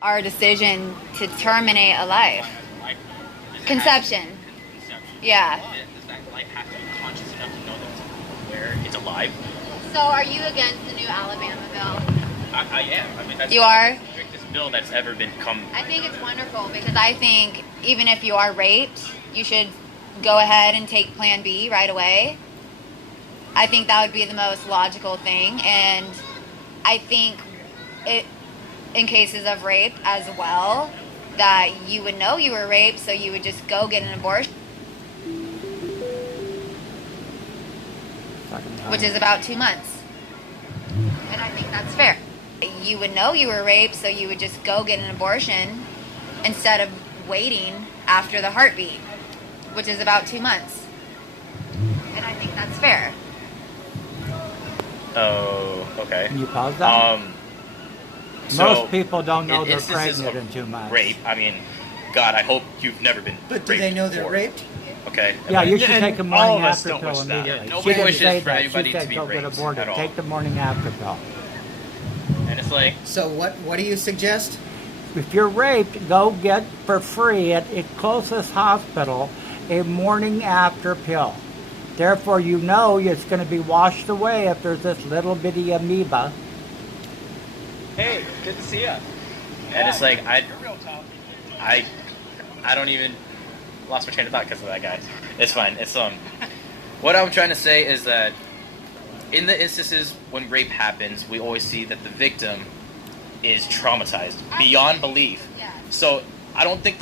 Our decision to terminate a life. Conception. Yeah. Does that life have to be conscious enough to know that where it's alive? So are you against the new Alabama bill? I am. I mean, that's You are? the strictest bill that's ever been come. I think it's wonderful because I think even if you are raped, you should go ahead and take Plan B right away. I think that would be the most logical thing, and I think it, in cases of rape as well, that you would know you were raped, so you would just go get an abortion, which is about 2 months. And I think that's fair. You would know you were raped, so you would just go get an abortion instead of waiting after the heartbeat, which is about 2 months. And I think that's fair. Oh, okay. Can you pause that? So Most people don't know they're instances pregnant of in 2 months. rape. I mean, God, I hope you've never been But do raped they know they're before. raped? Okay. Yeah, you should And take a all morning of us after don't pill wish that. immediately. Yeah, nobody She didn't wishes say for that. anybody She said to be go get raped aborted. at all. Take the morning after pill. And it's like, So what do you suggest? If you're raped, go get for free at the closest hospital a morning after pill. Therefore, you know it's going to be washed away if there's this little bitty amoeba. Hey, good to see you. and it's like You're real tough. I don't even lost my train of thought because of that guy. It's fine. It's what I'm trying to say is that in the instances when rape happens, we always see that the victim is traumatized beyond belief. Yeah. So I don't think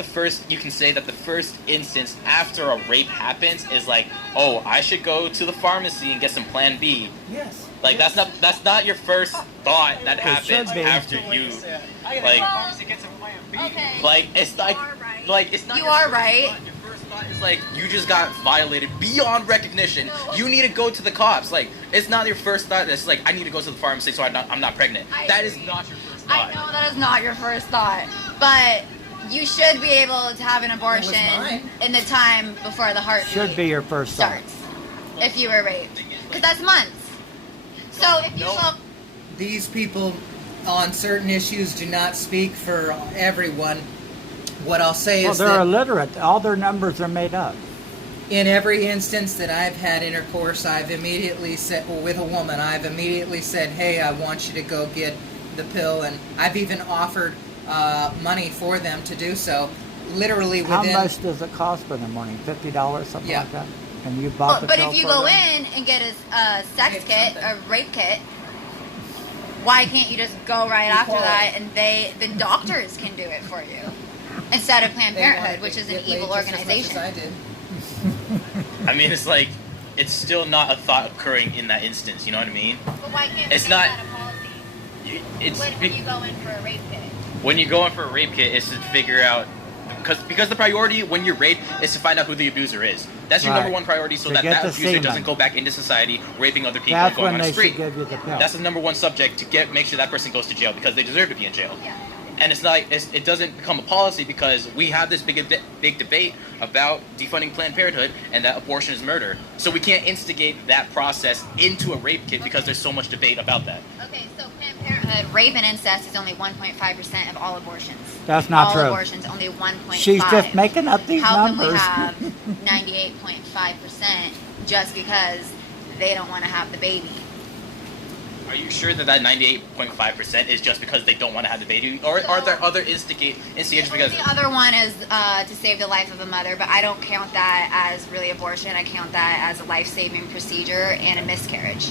you can say that the first instance after a rape happens is like, oh, I should go to the pharmacy and get some Plan B. Yes. Like that's not your first thought that happens should be. after What you. said. I gotta like- go to the pharmacy and get some Plan B. Okay. Like it's like, You are right. like it's not. You your are first right. thought. Your first thought is like you just got violated beyond recognition. No. You need to go to the cops. Like it's not your first thought. It's like I need to go to the pharmacy so I'm not pregnant. I That is agree. not your first I thought. know that is not your first thought, but you should be able to have an abortion mine. in the time before the heartbeat Should be your first thought. starts if you were raped, because that's months. So if you No. go, These people on certain issues do not speak for everyone. What I'll say Well, is they're that illiterate. All their numbers are made up. in every instance that I've had intercourse, I've immediately said, well, with a woman, I've immediately said, hey, I want you to go get the pill, and I've even offered money for them to do so. Literally How within. much does it cost for the morning? $50, something Yeah. like that? And you bought the but pill if you for go them? in and get a sex Get kit, something. a rape kit, why can't you just go right after Equality. that and the doctors can do it for you instead of Planned They Parenthood, wanted which to is an get laid evil just as much as organization. I did. I mean, it's like it's still not a thought occurring in that instance. You know what I mean? But why can't It's they not- make that a policy? It's When you go in for a rape kit. when you go in for a rape kit, is to figure out because the priority when you're raped is to find out who the abuser is. That's your Right. number one priority, so To that get that the abuser semen. doesn't go back into society, raping other people, That's going when on they the street. should give you the pill. That's the number one subject to make sure that person goes to jail because they deserve to be in jail. Yeah. And it doesn't become a policy because we have this big debate about defunding Planned Parenthood and that abortion is murder. So we can't instigate that process into a rape kit because there's so much debate about that. Okay, so Planned Parenthood, rape and incest is only 1.5% of all abortions. That's not all true. abortions, only 1.5. She's just making up these How numbers. can we have 98.5% just because they don't want to have the baby? Are you sure that 98.5% is just because they don't want to have the baby? Or are there other instigators because... The other one is to save the life of a mother, but I don't count that as really abortion. I count that as a life-saving procedure and a miscarriage.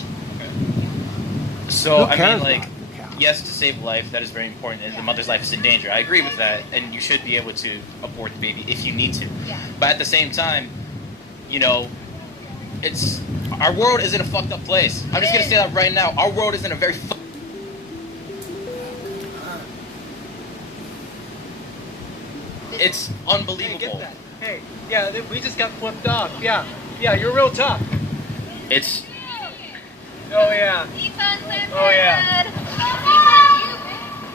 So, Who I cares mean, like, about the count? yes, to save life, that is very important, and the mother's life is in danger. I agree with that, and you should be able to abort the baby if you need to. Yeah. But at the same time, you know, our world is in a fucked up place. I'm just gonna say that right now. Our world is in a very it's Hey, unbelievable. get that. Hey, yeah, we just got flipped off. Yeah, you're real tough. It's Oh yeah, Oh, yeah.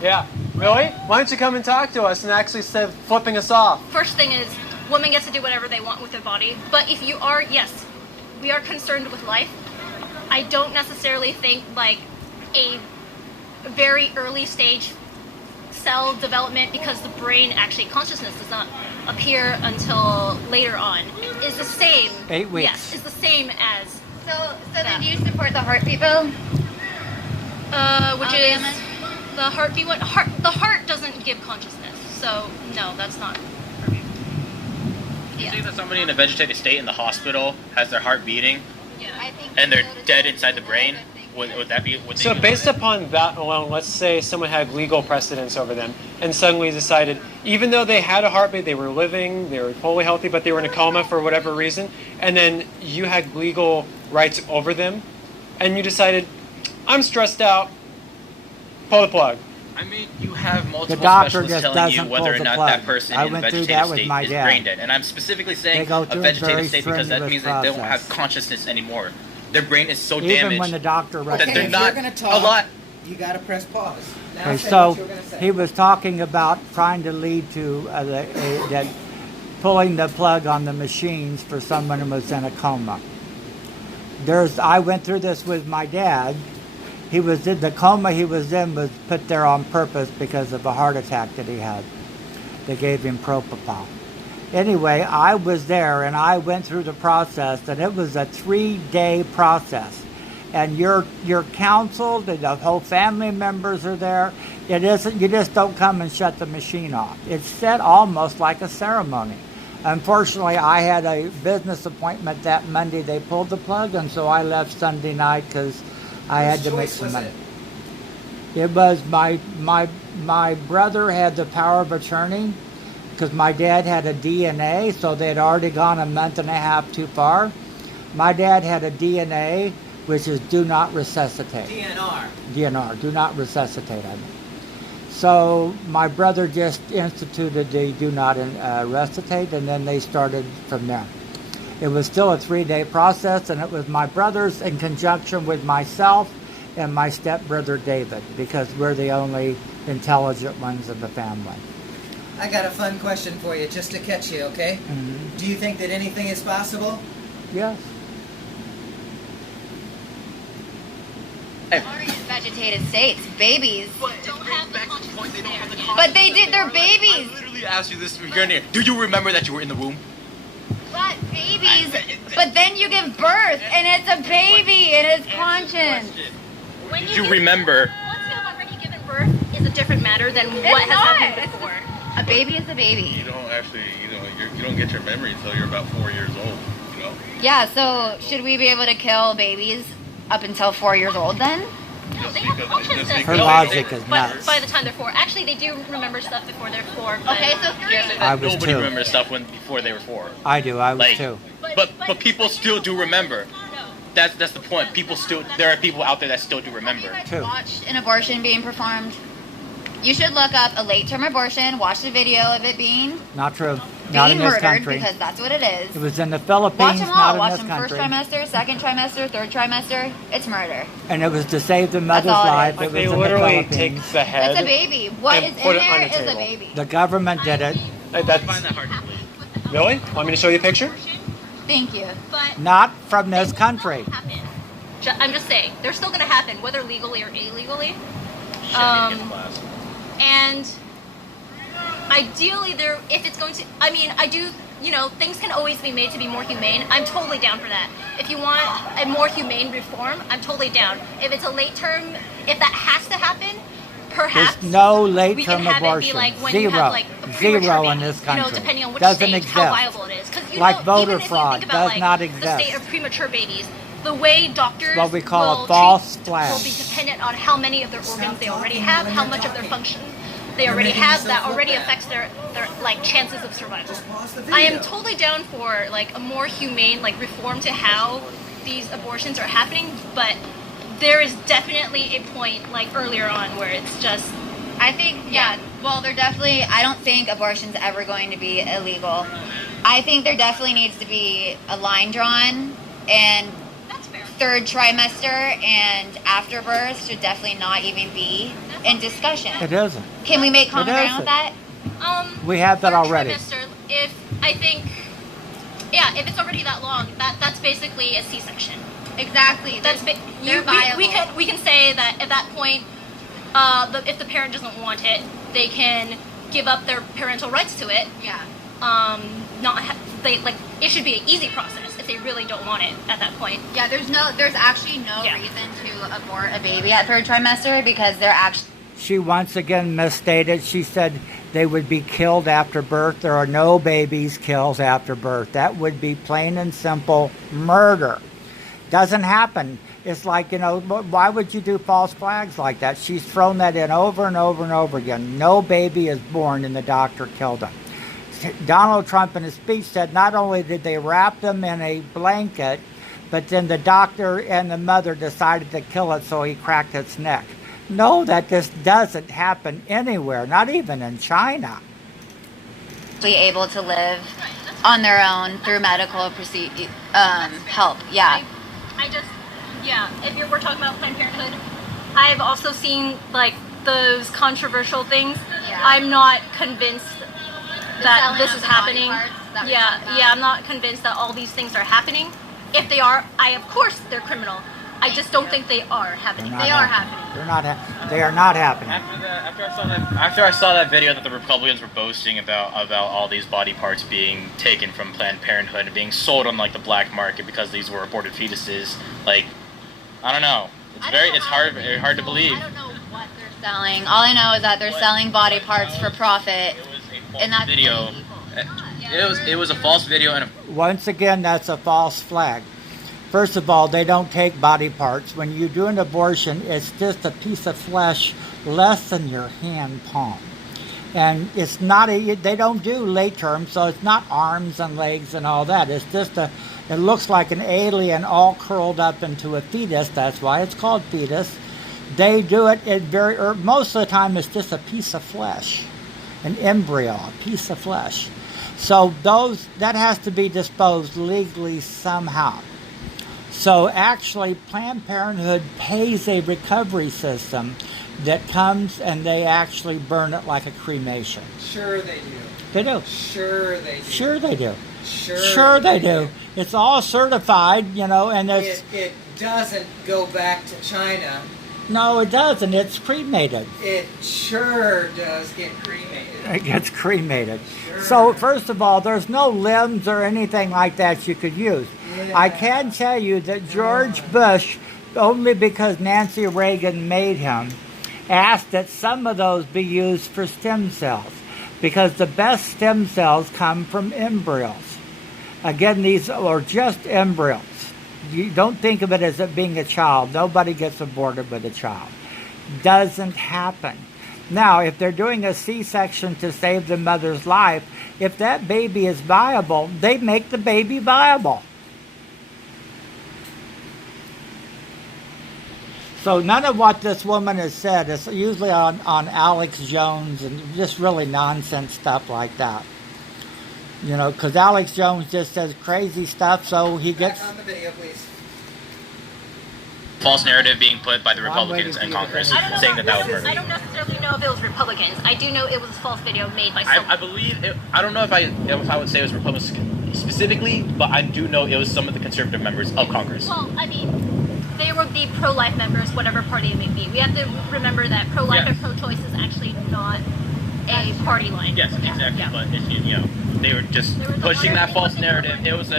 yeah. Really? Why don't you come and talk to us and actually instead of flipping us off? First thing is, women get to do whatever they want with their body. But if you are, yes, we are concerned with life. I don't necessarily think like a very early stage cell development, because the brain actually consciousness does not appear until later on, is the same. 8 weeks. Yes, is the same as So then do you support the heart people? which is the heartbeat one. The heart doesn't give consciousness, so no, that's not. You say that somebody in a vegetative state in the hospital has their heart beating I think and they're dead inside the brain. Would that be? Would they So be based allowed? upon that alone, let's say someone had legal precedence over them and suddenly decided, even though they had a heartbeat, they were living, they were fully healthy, but they were in a coma for whatever reason, and then you had legal rights over them, and you decided, I'm stressed out, pull the plug. I mean, you have multiple The doctor specialists just telling you doesn't whether pull or the not plug. that person I in went through vegetative that with state my is dad. brain dead. And I'm specifically saying They go a through a very vegetative state because that strenuous means they don't process. have consciousness anymore. Their brain is so Even damaged when the doctor that Okay, they're if not you're gonna talk, a lot. you got to press pause. Now Okay, say so what you were gonna say. he was talking about trying to lead to that pulling the plug on the machines for someone who was in a coma. I went through this with my dad. He was in the coma he was in was put there on purpose because of a heart attack that he had. They gave him propofol. Anyway, I was there and I went through the process, and it was a 3-day process. And you're counseled, and the whole family members are there. It isn't, you just don't come and shut the machine off. It's set almost like a ceremony. Unfortunately, I had a business appointment that Monday. They pulled the plug, and so I left Sunday night because I had to make Whose some choice was money. It was my brother had the power of attorney because my dad had a DNA, so they'd already gone a month and a half too far. My dad had a DNA, which is do not resuscitate. DNR, do not resuscitate, I mean. So my brother just instituted the do not resuscitate, and then they started from there. It was still a 3-day process, and it was my brothers in conjunction with myself and my stepbrother David, because we're the only intelligent ones in the family. I got a fun question for you, just to catch you, okay? Mhm. Do you think that anything is possible? Yes. Are in vegetative states, babies. Don't have the consciousness there. But they did, they're babies. I literally asked you this. Do you remember that you were in the womb? But babies. But then you give birth, and it's a baby, and it's conscience. When Do you give- remember? Once you have already given birth, is a different matter than what It's has not. happened before. A baby is a baby. You don't actually, you don't get your memory until you're about 4 years old, you know? Yeah, so should we be able to kill babies up until 4 years old then? No, Just they have because- consciousness. just Her because- logic is But nuts. by the time they're 4, actually they do remember stuff before they're 4. But Okay, so 3. I was Nobody 2. remembers stuff before they were 4. I do. I was Like- 2. But people still do remember. No. That's the point. There are people out there that still do remember. Have you Two. watched an abortion being performed? You should look up a late-term abortion, watch the video of it being Not true. Not in this murdered, country. because that's what it is. It was in the Watch Philippines, them all. not in Watch this them country. first trimester, second trimester, third trimester. It's murder. And it was to save the mother's all it is. life. Like It they was in literally the take Philippines. the head. It's a baby. What and is in put it on there the is a table. baby. The government did it. Like, that's I find that hard to believe. really? Want me to show you a picture? Thank you. But Not from this country. happen. I'm just saying, they're still going to happen, whether legally or illegally. Shit, in class. And ideally, if it's going to, I mean, I do, things can always be made to be more humane. I'm totally down for that. If you want a more humane reform, I'm totally down. If it's a late term, if that has to happen, perhaps There's no we can late-term have it abortion. be like when Zero. you have like a premature Zero baby, in this country. depending on which Doesn't stage, exist. how viable it is. Because Like voter even if fraud, you think about does not the exist. state of premature babies, the way doctors What we call a will false treat flag. will be dependent on how many of their organs they already talking have, when how you're much of their talking. function they You're already making have. yourself That look already bad. affects their like chances of survival. Just pause the I am video. totally down for like a more humane like reform to how these abortions are happening, but there is definitely a point like earlier on where it's just I think, yeah, well, there definitely, I don't think abortion's ever going to be illegal. I think there definitely needs to be a line drawn, and that's fair. third trimester and afterbirth should definitely not even be in discussion. It isn't. Can we make common It ground isn't. with that? We have that third already. trimester, if I think, if it's already that long, that's basically a C-section. Exactly. That's They're viable. we can say that at that point, if the parent doesn't want it, they can give up their parental rights to it. Yeah. It should be an easy process if they really don't want it at that point. Yeah, there's actually no Yeah. reason to abort a baby at third trimester because they're actually. She once again misstated. She said they would be killed after birth. There are no babies killed after birth. That would be plain and simple murder. Doesn't happen. It's like, why would you do false flags like that? She's thrown that in over and over and over again. No baby is born and the doctor killed him. Donald Trump in his speech said not only did they wrap them in a blanket, but then the doctor and the mother decided to kill it so he cracked its neck. No, that just doesn't happen anywhere, not even in China. Able to live on their own through medical help. Yeah. If we're talking about Planned Parenthood, I've also seen like those controversial things. Yeah. I'm not convinced that selling this of is the body happening. parts that we're talking about. I'm not convinced that all these things are happening. If they are, of course they're criminal. I just don't think they are happening. They are happening. They are not happening. After I saw that video that the Republicans were boasting about all these body parts being taken from Planned Parenthood and being sold on like the black market because these were aborted fetuses, like, I don't know. It's hard to believe. I don't know what they're selling. All I know is that they're selling body parts for profit. And that's video. It was a false video and Once again, that's a false flag. First of all, they don't take body parts. When you do an abortion, it's just a piece of flesh less than your hand palm. And it's not they don't do late term, so it's not arms and legs and all that. It's just it looks like an alien all curled up into a fetus. That's why it's called fetus. They do it most of the time it's just a piece of flesh, an embryo, a piece of flesh. So that has to be disposed legally somehow. So actually, Planned Parenthood pays a recovery system that comes and they actually burn it like a cremation. Sure they do. They do. Sure they do. Sure they do. Sure they do. It's all certified, and it's... It doesn't go back to China. No, it doesn't. It's cremated. It sure does get cremated. It gets cremated. Sure. So, first of all, there's no limbs or anything like that you could use. Yeah. I can tell you that George Bush, only because Nancy Reagan made him, asked that some of those be used for stem cells, because the best stem cells come from embryos. Again, these are just embryos. You don't think of it as it being a child. Nobody gets aborted with a child. Doesn't happen. Now, if they're doing a C-section to save the mother's life, if that baby is viable, they make the baby viable. So none of what this woman has said is usually on Alex Jones and just really nonsense stuff like that. Because Alex Jones just says crazy stuff, so he gets... Back on the video, please. false narrative being put by the Republicans in Congress saying that was murder. I don't necessarily know if it was Republicans. I do know it was a false video made by someone. I believe it, I don't know if I would say it was Republicans specifically, but I do know it was some of the conservative members of Congress. Well, I mean, they would be pro-life members, whatever party it may be. We have to remember that pro-life or pro-choice is actually not a party line. Yes, exactly. Yeah. But they were just pushing that false narrative. It was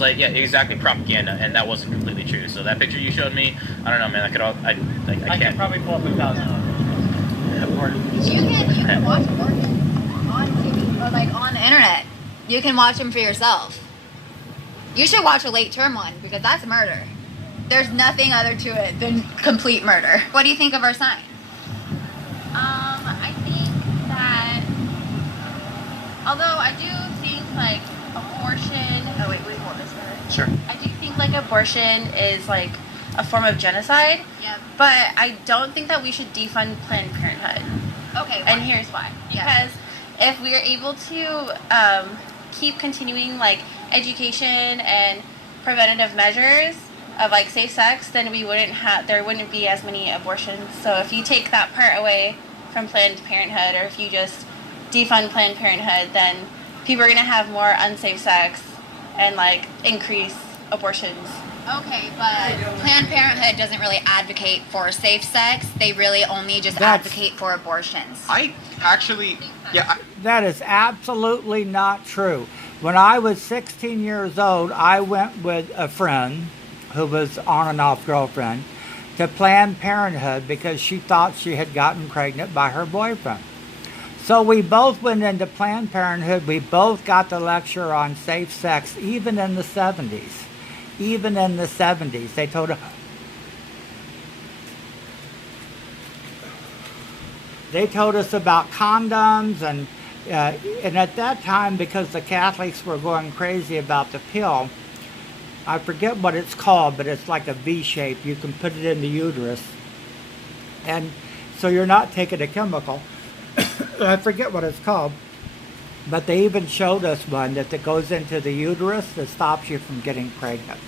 exactly propaganda, and that wasn't completely true. So that picture you showed me, I don't know, man. I I can't. can probably pull up 1,000. You can watch abortion on TV or like on the internet. You can watch them for yourself. You should watch a late term one because that's murder. There's nothing other to it than complete murder. What do you think of our sign? I think that, although I do think like abortion. Oh wait, what is that? Sure. I do think like abortion is like a form of genocide. Yep. But I don't think that we should defund Planned Parenthood. Okay. And here's why. Yeah. Because if we are able to keep continuing like education and preventative measures of like safe sex, then there wouldn't be as many abortions. So if you take that part away from Planned Parenthood, or if you just defund Planned Parenthood, then people are gonna have more unsafe sex and like increase abortions Okay, but Planned Parenthood doesn't really advocate for safe sex. They really only just That's- advocate for abortions. I actually, yeah, That is absolutely not true. When I was 16 years old, I went with a friend who was on and off girlfriend to Planned Parenthood because she thought she had gotten pregnant by her boyfriend. So we both went into Planned Parenthood. We both got the lecture on safe sex, even in the 70s. Even in the 70s, they told us. They told us about condoms, and at that time, because the Catholics were going crazy about the pill, I forget what it's called, but it's like a V shape. You can put it in the uterus, and so you're not taking a chemical. I forget what it's called, but they even showed us one that goes into the uterus that stops you from getting pregnant.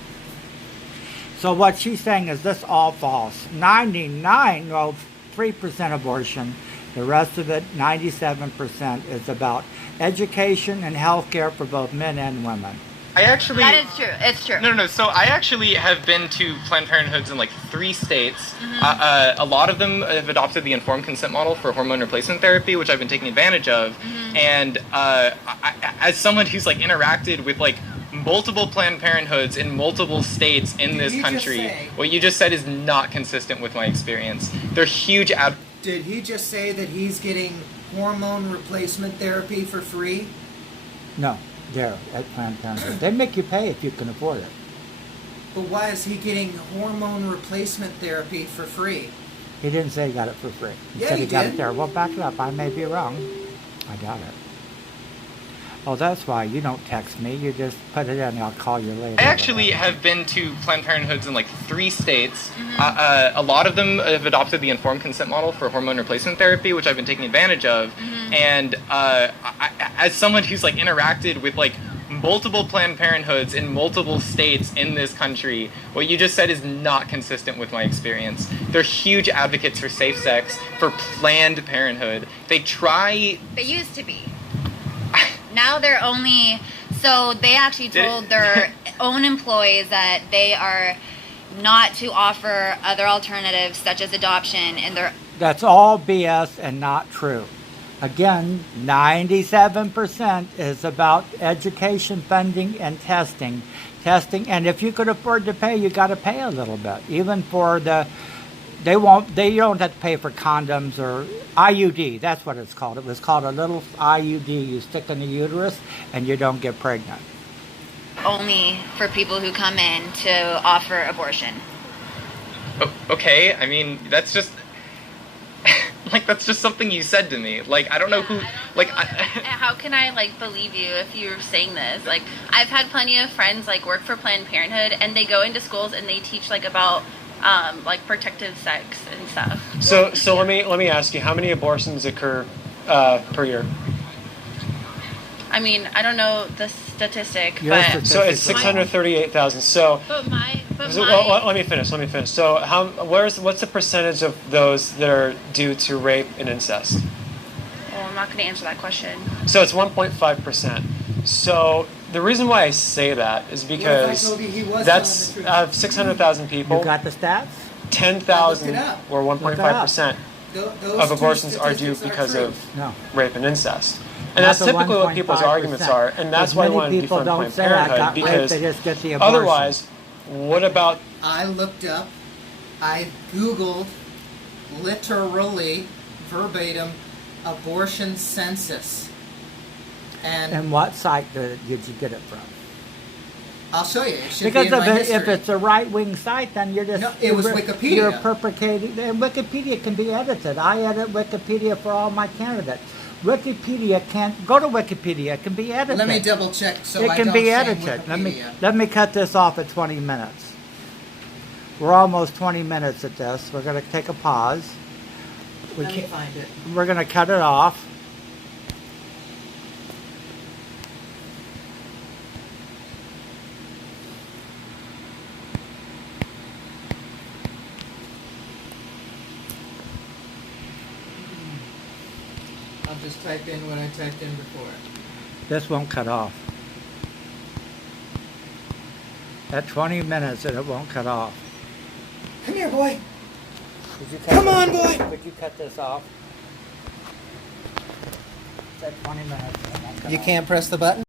So what she's saying is this all false. 3% abortion. The rest of it, 97%, is about education and health care for both men and women. I actually. That is true. It's true. No. So I actually have been to Planned Parenthoods in like 3 states. A lot of them have adopted the informed consent model for hormone replacement therapy, which I've been taking advantage of. And as someone who's like interacted with like multiple Planned Parenthoods in multiple states in this country, what you just said is not consistent with my experience. They're huge Did he just say that he's getting hormone replacement therapy for free? No, there at Planned Parenthood. They make you pay if you can afford it. But why is he getting hormone replacement therapy for free? He didn't say he got it for free. He Yeah, said he he got did. it there. Well, back it up. I may be wrong. I got it. Oh, that's why you don't text me. You just put it in and I'll call you later. I actually have been to Planned Parenthoods in like 3 states. A lot of them have adopted the informed consent model for hormone replacement therapy, which I've been taking advantage of. And as someone who's like interacted with like multiple Planned Parenthoods in multiple states in this country, what you just said is not consistent with my experience. They're huge advocates for safe sex, for Planned Parenthood. They try. They used to be. Now they're only, so they actually told their own employees that they are not to offer other alternatives such as adoption in their. That's all BS and not true. Again, 97% is about education funding and testing. And if you could afford to pay, you got to pay a little bit. Even for they don't have to pay for condoms or IUD. That's what it's called. It was called a little IUD you stick in the uterus and you don't get pregnant. Only for people who come in to offer abortion. Okay, I mean, that's just like that's just something you said to me. Like I don't know who. Like How can I like believe you if you're saying this? Like I've had plenty of friends like work for Planned Parenthood, and they go into schools and they teach like about like protective sex and stuff. So let me ask you, how many abortions occur per year? I mean, I don't know the statistic, Your but statistic. So it's 638,000. So let me finish. So what's the percentage of those that are due to rape and incest? well, I'm not going to answer that question. So it's 1.5%. So the reason why I say that is because told you he was that's telling the truth? 600,000 people. You got the stats? 10,000 up. or 1.5% Those of two abortions are due statistics are because true. of No. rape and incest. Not And that's the typically what people's 1.5%. arguments are, and that's Because why I many want to people defund don't Planned say I Parenthood, got raped, because they just get the abortion. otherwise, what about I looked up, I Googled literally, verbatim, abortion census. And what site did you get it from? I'll show you. It should Because be in my if history. it's a right-wing site, then you're just... No, it was Wikipedia. You're perpetrating... And Wikipedia can be edited. I edit Wikipedia for all my candidates. Wikipedia can't... Go to Wikipedia. It can be edited. Let me double check so It I can don't be say edited. Wikipedia. Let me cut this off at 20 minutes. We're almost 20 minutes at this. We're going to take a pause. Let me find it. We're going to cut it off. I'll just type in what I typed in before. This won't cut off. at 20 minutes and it won't cut off. Come here, boy. Could you cut Come on, boy. Could you cut this off? It's at 20 minutes. And it won't cut You off. can't press the button?